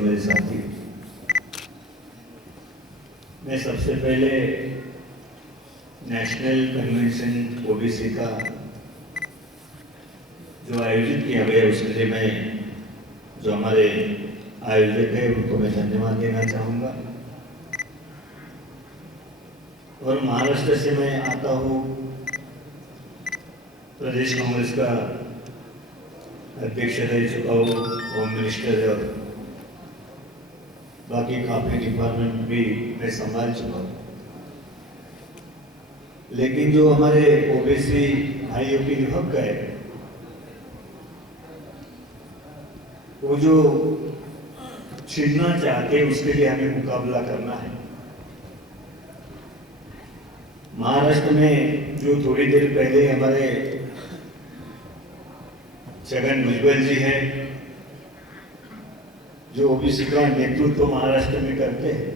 मेरे साथी, मैं सबसे पहले नेशनल कन्वेंशन ओबीसी का जो आयोजित किया गया उसके लिए मैं जो हमारे आयोजक है उनको मैं धन्यवाद देना चाहूँगा। और महाराष्ट्र से मैं आता हूँ, प्रदेश कांग्रेस का अध्यक्ष रह चुका हूँ, होम मिनिस्टर है और बाकी काफी डिपार्टमेंट भी मैं संभाल चुका हूँ। लेकिन जो हमारे ओबीसी भाइयों के लिए हक है, वो जो छीनना चाहते हैं उसके लिए हमें मुकाबला करना है। महाराष्ट्र में जो थोड़ी देर पहले हमारे छगन भुजबल जी हैं, जो ओबीसी का नेतृत्व महाराष्ट्र में करते हैं,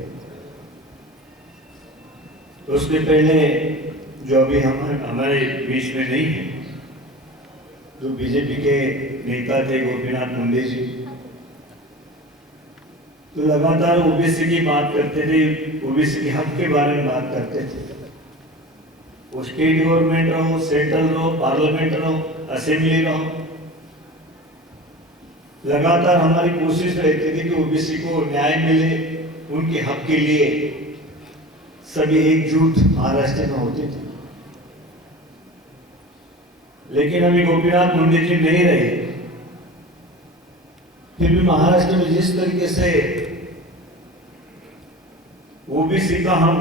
तो उसके पहले जो अभी हमारे बीच में नहीं है, जो बीजेपी के नेता थे गोपीनाथ मुंडे जी, तो लगातार ओबीसी की बात करते थे, ओबीसी के हक के बारे में बात करते थे। वो स्टेट गवर्नमेंट रहो, सेंट्रल रहो, पार्लियामेंट रहो, असेंबली रहो, लगातार हमारी कोशिश रहती थी कि ओबीसी को न्याय मिले, उनके हक के लिए सभी एकजुट महाराष्ट्र में होते थे। लेकिन अभी गोपीनाथ मुंडे जी नहीं रहे, फिर भी महाराष्ट्र में जिस तरीके से ओबीसी का हम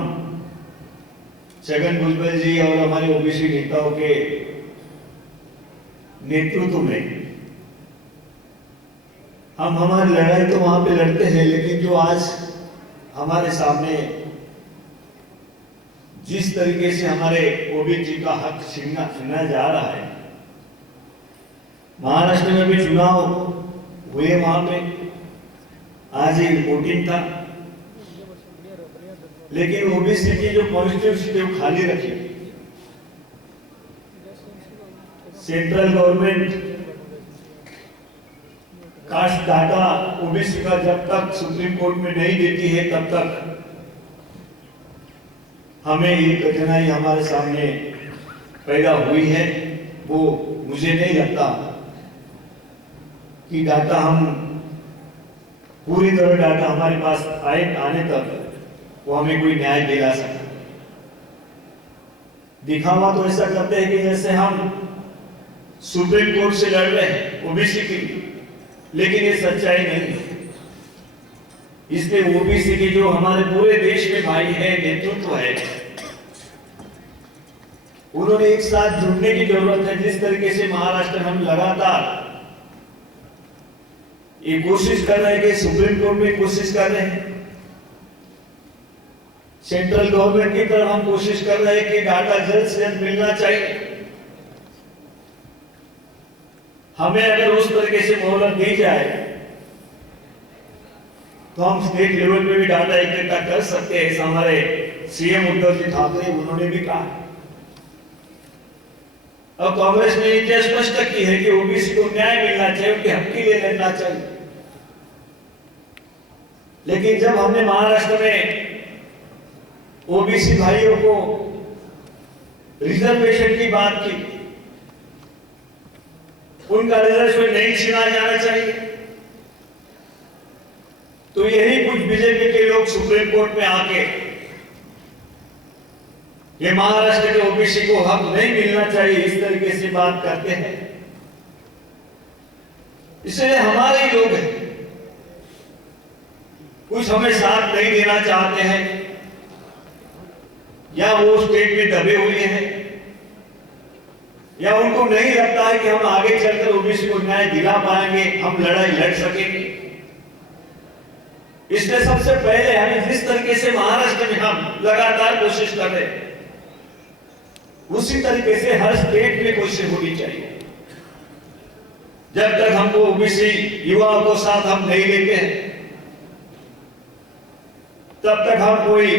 छगन भुजबल जी और हमारे ओबीसी नेताओं के नेतृत्व में हम हमारी लड़ाई तो वहां पे लड़ते हैं, लेकिन जो आज हमारे सामने जिस तरीके से हमारे ओबीसी का हक छीना जा रहा है, महाराष्ट्र में भी चुनाव हुए, वहां पे आज ही वोटिंग था, लेकिन ओबीसी की जो कॉन्स्टिट्यूशन वो खाली रखी। Central government caste data OBC का जब तक सुप्रीम कोर्ट में नहीं देती है, तब तक हमें ये कठिनाई हमारे सामने पैदा हुई है। वो मुझे नहीं लगता कि डाटा हम पूरी तरह डाटा हमारे पास आने तक वो हमें कोई न्याय दिला सके। दिखावा तो ऐसा करते हैं कि जैसे हम सुप्रीम कोर्ट से लड़ रहे हैं ओबीसी के लिए, लेकिन ये सच्चाई नहीं। इसलिए ओबीसी के जो हमारे पूरे देश में भाई है, नेतृत्व है, उन्होंने एक साथ जुड़ने की जरूरत है। जिस तरीके से महाराष्ट्र हम लगातार ये कोशिश कर रहे हैं कि सुप्रीम कोर्ट में कोशिश कर रहे हैं, सेंट्रल गवर्नमेंट की तरफ हम कोशिश कर रहे हैं कि डाटा जल्द से जल्द मिलना चाहिए। हमें अगर उस तरीके से मोहलत दी जाए तो हम स्टेट लेवल पे भी डाटा इकट्ठा कर सकते हैं। ऐसा हमारे सीएम उद्धव जी ठाकरे उन्होंने भी कहा। और कांग्रेस ने ये स्पष्ट की है कि ओबीसी को न्याय मिलना चाहिए, उनके हक के लिए लड़ना चाहिए। लेकिन जब हमने महाराष्ट्र में ओबीसी भाइयों को रिजर्वेशन की बात की, उनका रिजर्वेशन नहीं छीना जाना चाहिए, तो यही कुछ बीजेपी के लोग सुप्रीम कोर्ट में आके ये महाराष्ट्र के ओबीसी को हक नहीं मिलना चाहिए, इस तरीके से बात करते हैं। इसलिए हमारे ही लोग हैं, कुछ हमें साथ नहीं देना चाहते हैं, या वो स्टेट में दबे हुए हैं, या उनको नहीं लगता है कि हम आगे चलकर ओबीसी को न्याय दिला पाएंगे, हम लड़ाई लड़ सकेंगे। इसलिए सबसे पहले हमें जिस तरीके से महाराष्ट्र में हम लगातार कोशिश कर रहे हैं, उसी तरीके से हर स्टेट में कोशिश होनी चाहिए। जब तक हमको ओबीसी युवाओं को साथ हम नहीं लेते हैं, तब तक हम कोई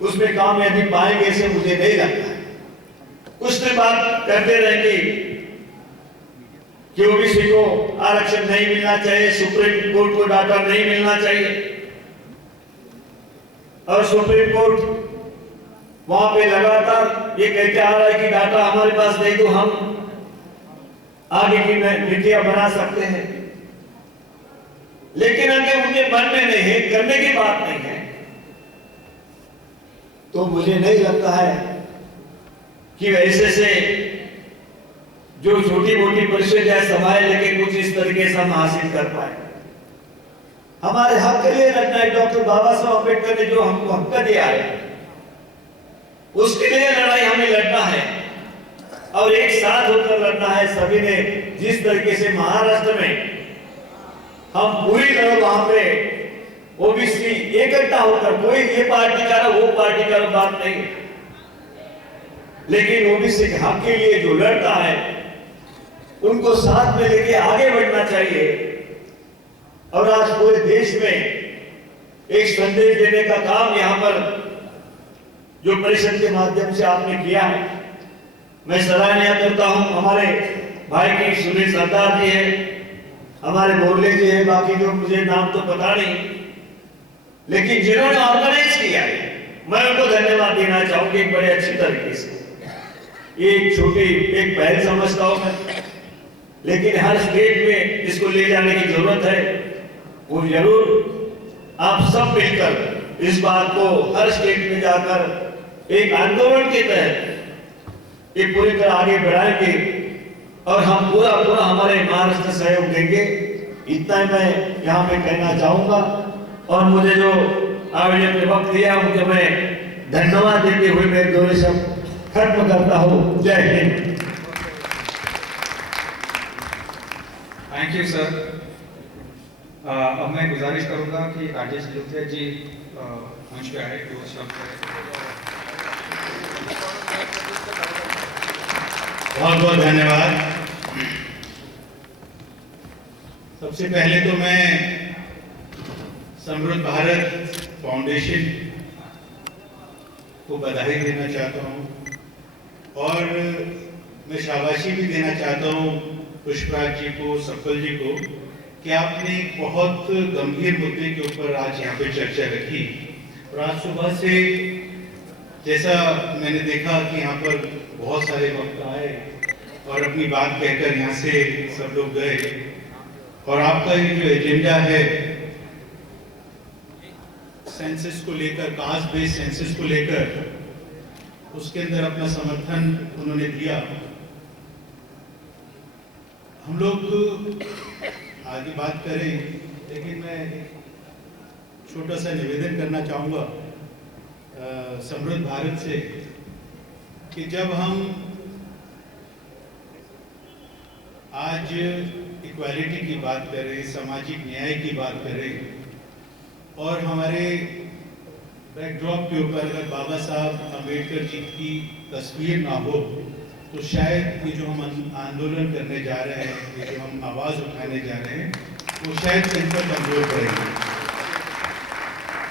उसमें कामयाबी पाएंगे, ऐसे मुझे नहीं लगता है। कुछ देर बात करते रहेंगे कि ओबीसी को आरक्षण नहीं मिलना चाहिए, सुप्रीम कोर्ट को डाटा नहीं मिलना चाहिए, और सुप्रीम कोर्ट वहां पे लगातार ये कहते आ रहा है कि डाटा हमारे पास नहीं तो हम आगे की नीतियां बना सकते हैं, लेकिन अगर उनके मन में नहीं है, करने की बात नहीं है, तो मुझे नहीं लगता है कि वैसे से जो छोटी मोटी परिषद समाज लेके कुछ इस तरीके से हम हासिल कर पाए। हमारे हक के लिए लड़ना है। डॉक्टर बाबा साहब अम्बेडकर ने जो हमको हक दिया है, उसके लिए लड़ाई हमें लड़ना है और एक साथ होकर लड़ना है। सभी ने जिस तरीके से महाराष्ट्र में हम पूरी तरह वहां पे ओबीसी इकट्ठा होकर, कोई ये पार्टी का वो पार्टी का बात नहीं, लेकिन ओबीसी के हक के लिए जो लड़ता है उनको साथ में लेके आगे बढ़ना चाहिए। और आज पूरे देश में एक संदेश देने का काम यहाँ पर जो परिषद के माध्यम से आपने किया है, मैं सराहनीय करता हूं। हमारे भाई की सुनील सरदार जी है, हमारे मोरले जी है, बाकी जो मुझे नाम तो पता नहीं, लेकिन जिन्होंने ऑर्गेनाइज किया है, मैं उनको धन्यवाद देना चाहूंगी एक बड़े अच्छी तरीके से। ये एक छोटी एक पहल समझता हूं मैं, लेकिन हर स्टेट में इसको ले जाने की जरूरत है। वो जरूर आप सब मिलकर इस बात को हर स्टेट में जाकर एक आंदोलन के तहत ये पूरी तरह आगे बढ़ाएंगे और हम पूरा हमारे महाराष्ट्र सहयोग देंगे। इतना मैं यहाँ पे कहना चाहूंगा और मुझे जो आयोजक ने वक्त दिया उनको मैं धन्यवाद देते हुए मेरे दो शब्द खत्म करता हूँ। जय हिंद। Thank you sir. अब मैं गुजारिश करूंगा कि राजेश लुथिया जी मंच पे आए, दो शब्द। बहुत बहुत धन्यवाद। सबसे पहले तो मैं समृद्ध भारत फाउंडेशन को बधाई देना चाहता हूं और मैं शाबाशी भी देना चाहता हूं पुष्पराज जी को, सफल जी को, कि आपने एक बहुत गंभीर मुद्दे के ऊपर आज यहाँ पे चर्चा रखी। और आज सुबह से जैसा मैंने देखा कि यहाँ पर बहुत सारे वक्त आए और अपनी बात कहकर यहाँ से सब लोग गए, और आपका ये जो एजेंडा है सेंसस को लेकर, कास्ट बेस्ड सेंसस को लेकर, उसके अंदर अपना समर्थन उन्होंने दिया। हम लोग आगे बात करें, लेकिन मैं छोटा सा निवेदन करना चाहूँगा समृद्ध भारत से कि जब हम आज इक्वालिटी की बात करें, सामाजिक न्याय की बात करें, और हमारे बैकड्रॉप के ऊपर अगर बाबा साहब अम्बेडकर जी की तस्वीर ना हो, तो शायद ये जो हम आंदोलन करने जा रहे हैं, ये जो हम आवाज़ उठाने जा रहे हैं, वो शायद इन पर कमजोर पड़ेगी।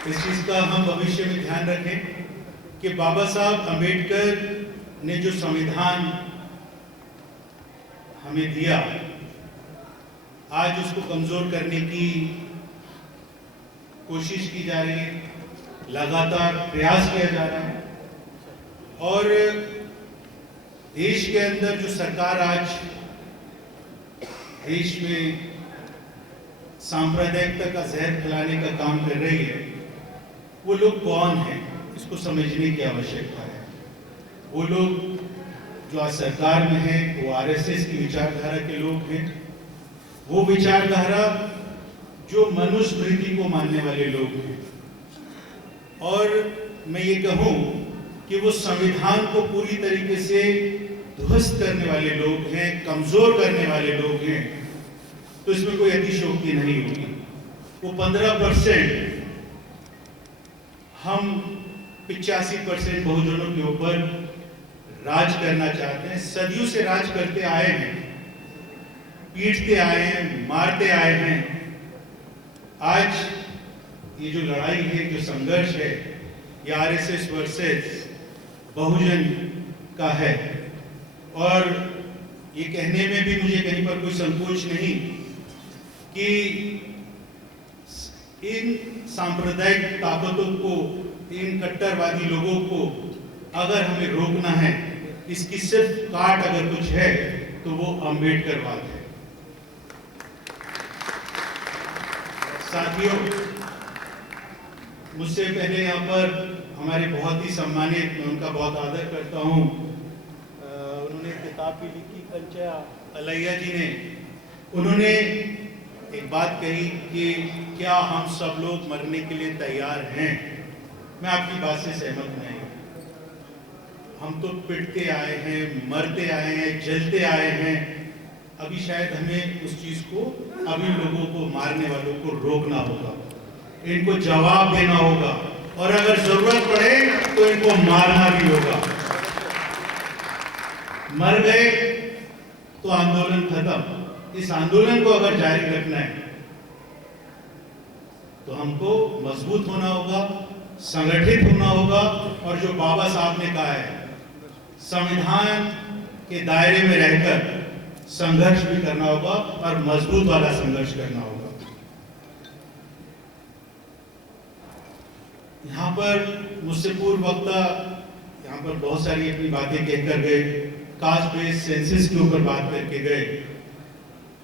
इस चीज़ का हम भविष्य में ध्यान रखें कि बाबा साहब अम्बेडकर ने जो संविधान हमें दिया, आज उसको कमजोर करने की कोशिश की जा रही है, लगातार प्रयास किया जा रहा है। और देश के अंदर जो सरकार आज देश में सांप्रदायिकता का जहर फैलाने का काम कर रही है, वो लोग कौन हैं, इसको समझने की आवश्यकता है। वो लोग जो आज सरकार में हैं, वो आरएसएस की विचारधारा के लोग हैं। वो विचारधारा जो मनुस्मृति को मानने वाले लोग हैं। और मैं ये कहूँ कि वो संविधान को पूरी तरीके से ध्वस्त करने वाले लोग हैं, कमजोर करने वाले लोग हैं। तो इसमें कोई अतिशयोक्ति नहीं होगी। वो 15% हम 85% बहुजनों के ऊपर राज करना चाहते हैं, सदियों से राज करते आए हैं, पीटते आए हैं, मारते आए हैं। आज ये जो लड़ाई है, जो संघर्ष है, ये आरएसएस वर्सेस बहुजन का है। और ये कहने में भी मुझे कहीं पर कोई संकोच नहीं कि इन सांप्रदायिक ताकतों को, इन कट्टरवादी लोगों को अगर हमें रोकना है, इसकी सिर्फ काट अगर कुछ है तो वो अम्बेडकरवाद है। साथियों, मुझसे पहले यहाँ पर हमारे बहुत ही सम्मानित, मैं उनका बहुत आदर करता हूँ, उन्होंने किताब भी लिखी, कंचा अलैया जी ने, उन्होंने एक बात कही कि क्या हम सब लोग मरने के लिए तैयार हैं। मैं आपकी बात से सहमत नहीं हूँ। हम तो पिटते आए हैं, मरते आए हैं, जलते आए हैं। अभी शायद हमें उस चीज को, अभी लोगों को, मारने वालों को रोकना होगा, इनको जवाब देना होगा, और अगर जरूरत पड़े तो इनको मारना भी होगा। मर गए तो आंदोलन खत्म। इस आंदोलन को अगर जारी रखना है तो हमको मजबूत होना होगा, संगठित होना होगा, और जो बाबा साहब ने कहा है, संविधान के दायरे में रहकर संघर्ष भी करना होगा, और मजबूत वाला संघर्ष करना होगा। यहाँ पर मुझसे पूर्व वक्ता यहाँ पर बहुत सारी अपनी बातें कहकर गए, कास्ट बेस्ड सेंसस के ऊपर बात करके गए।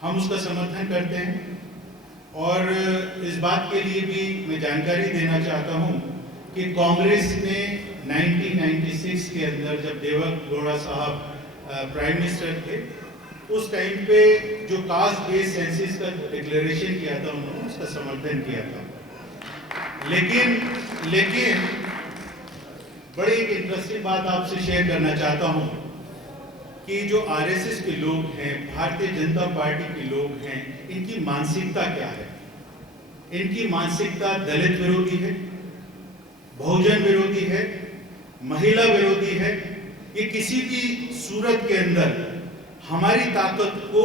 हम उसका समर्थन करते हैं, और इस बात के लिए भी मैं जानकारी देना चाहता हूँ कि कांग्रेस ने 1996 के अंदर, जब देवेगौड़ा साहब प्राइम मिनिस्टर थे, उस टाइम पे जो कास्ट बेस्ड सेंसस का डिक्लेरेशन किया था, उन्होंने उसका समर्थन किया था। लेकिन बड़ी एक इंटरेस्टिंग बात आपसे शेयर करना चाहता हूं कि जो आरएसएस के लोग हैं, भारतीय जनता पार्टी के लोग हैं, इनकी मानसिकता क्या है। इनकी मानसिकता दलित विरोधी है, बहुजन विरोधी है, महिला विरोधी है। ये किसी भी सूरत के अंदर हमारी ताकत को,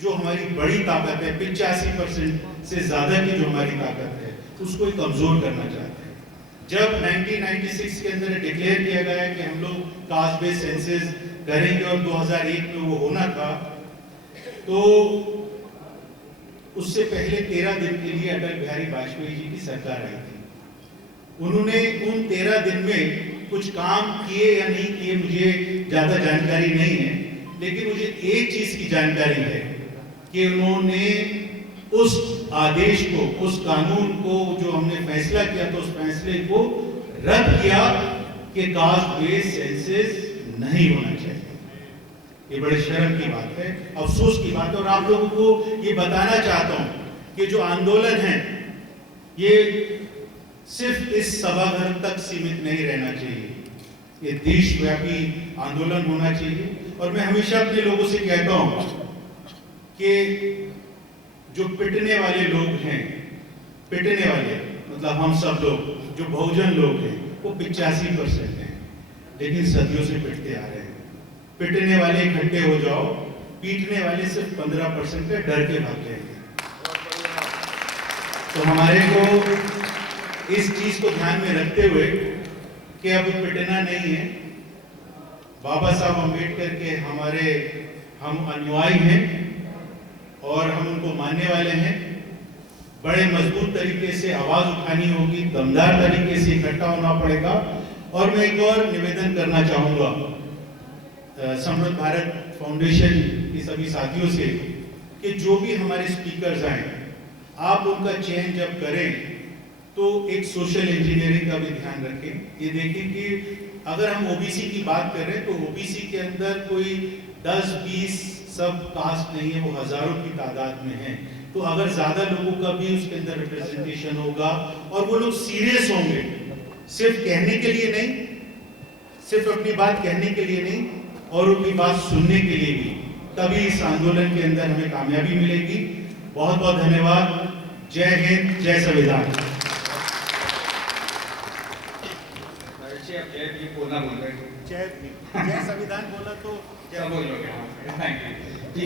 जो हमारी बड़ी ताकत है, 85% से ज्यादा की जो हमारी ताकत है, उसको कमजोर करना चाहते हैं। जब 1996 के अंदर डिक्लेयर किया गया कि हम लोग कास्ट बेस्ड सेंसस करेंगे और 2001 में वो होना था, तो उससे पहले 13 दिन के लिए अटल बिहारी वाजपेयी जी की सरकार आई थी। उन्होंने उन 13 दिन में कुछ काम किए या नहीं किए, मुझे ज्यादा जानकारी नहीं है, लेकिन मुझे एक चीज की जानकारी है कि उन्होंने उस आदेश को, उस कानून को, जो हमने फैसला किया था, उस फैसले को रद्द किया कि कास्ट बेस्ड सेंसस नहीं होना चाहिए। ये बड़े शर्म की बात है, अफसोस की बात है, और आप लोगों को ये बताना चाहता हूं कि जो आंदोलन है, ये सिर्फ इस सभाघर तक सीमित नहीं रहना चाहिए, ये देशव्यापी आंदोलन होना चाहिए। और मैं हमेशा अपने लोगों से कहता हूं कि जो पिटने वाले लोग हैं, पिटने वाले मतलब हम सब लोग, जो बहुजन लोग हैं, वो 85% हैं, लेकिन सदियों से पिटते आ रहे हैं। पिटने वाले इकट्ठे हो जाओ, पीटने वाले सिर्फ 15% है, डर के भाग जाएंगे। तो हमारे को इस चीज को ध्यान में रखते हुए कि अब पिटना नहीं है, बाबा साहब अम्बेडकर के हम अनुयायी हैं और हम उनको मानने वाले हैं। बड़े मजबूत तरीके से आवाज उठानी होगी, दमदार तरीके से इकट्ठा होना पड़ेगा। और मैं एक और निवेदन करना चाहूंगा समृद्ध भारत फाउंडेशन के सभी साथियों से कि जो भी हमारे स्पीकर्स आए, आप उनका चयन जब करें तो एक सोशल इंजीनियरिंग का भी ध्यान रखें। ये देखें कि अगर हम ओबीसी की बात कर रहे हैं तो ओबीसी के अंदर कोई 10-20 सब कास्ट नहीं है, वो हजारों की तादाद में है। तो अगर ज्यादा लोगों का भी उसके अंदर रिप्रेजेंटेशन होगा और वो लोग सीरियस होंगे, सिर्फ कहने के लिए नहीं, सिर्फ अपनी बात कहने के लिए नहीं, और उनकी बात सुनने के लिए भी, तभी इस आंदोलन के अंदर हमें कामयाबी मिलेगी। बहुत बहुत धन्यवाद। जय हिंद, जय संविधान। जय बोलना बोल रहे जय संविधान बोला तो क्या बोल रहे हैं? Thank you.